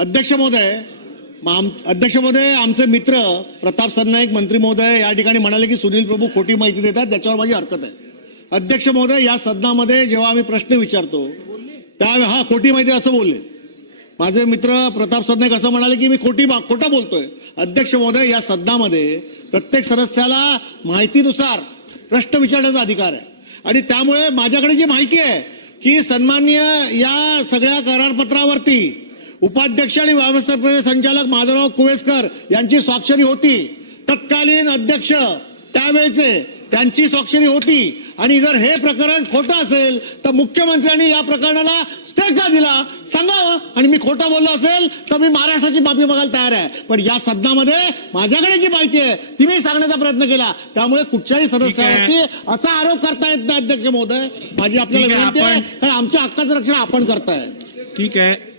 अध्यक्ष महोदय आम- अध्यक्ष महोदय आमचे मित्र प्रताप सरनाईक मंत्री महोदय या ठिकाणी म्हणाले की सुनील प्रभू खोटी माहिती देतात त्याच्यावर माझी हरकत आहे. अध्यक्ष महोदय या सदनामध्ये जेव्हा आम्ही प्रश्न विचारतो त्या हा खोटी माहिती असं बोलले. माझे मित्र प्रताप सरनाईक असं म्हणाले की मी खोटी खोटा खोटं बोलतोय. अध्यक्ष महोदय या सदनामध्ये प्रत्येक सदस्याला माहितीनुसार प्रश्न विचारण्याचा अधिकार आहे. आणि त्यामुळे माझ्याकडे जी माहिती आहे की सन्माननीय या सगळ्या करारपत्रावरती उपाध्यक्ष आणि व्यवस्थापकीय संचालक माधवराव कुवेसकर यांची स्वाक्षरी होती. तत्कालीन अध्यक्ष त्यावेळेचे त्यांची स्वाक्षरी होती. आणि जर हे प्रकरण खोटं असेल तर मुख्यमंत्र्यांनी या प्रकरणाला स्टे का दिला. सांगावं आणि मी खोटा बोललो असेल तर मी महाराष्ट्राची बातमी बघायला तयार आहे. पण या सदनामध्ये माझ्याकडे जी माहिती आहे ती मी सांगण्याचा प्रयत्न केला. त्यामुळे कुठच्याही सदस्यावरती असा आरोप करता येत नाही अध्यक्ष महोदय. माझी आपल्याला विनंती आहे कारण आमच्या हक्काचं रक्षण आपण करताय. ठीक आहे.